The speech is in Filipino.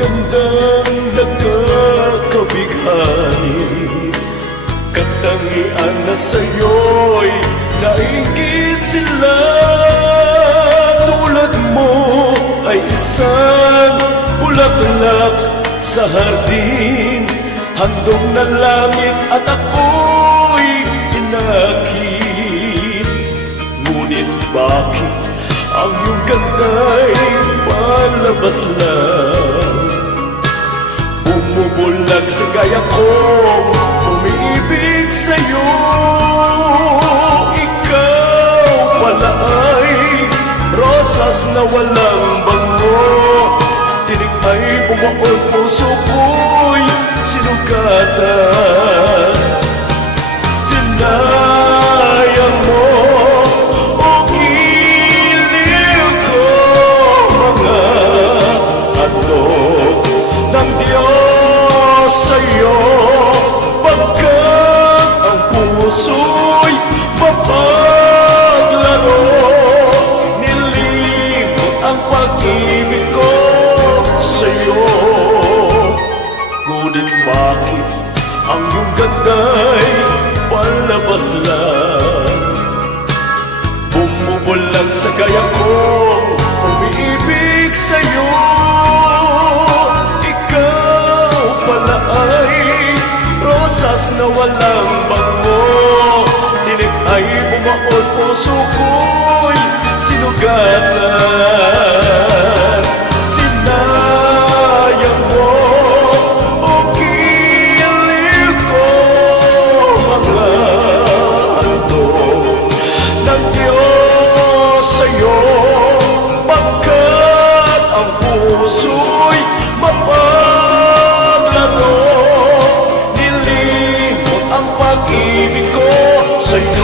gandang nakakabighani, katangian na sa'yo'y nainggit sila. Tulad mo ay isang bulaklak sa hardin, handog na langit at ako'y inakit. Ngunit bakit ang iyong ganda'y palabas lang? Bumubulag sa gaya kong umiibig sa'yo. Ikaw pala ay rosas na walang bango, tinig ay bumaon, puso ko'y sinugatan. Sinayang mo o giliw ko mga handog ng Diyos sa'yo, pagkat ang puso'y mapaglaro. Nilimot ang pag-ibig ko sa'yo. Ngunit bakit ang iyong ganda'y palabas lang? Bumubulag sa gaya kong umiibig sa'yo. Ikaw pala ay rosas na walang bango, tinig ay bumaon, puso ko'y sinugatan. Sinayang mo o giliw ko mga handog ng Diyos sa'yo, pagkat ang puso'y mapaglaro. Nilimot ang pag-ibig ko sa'yo.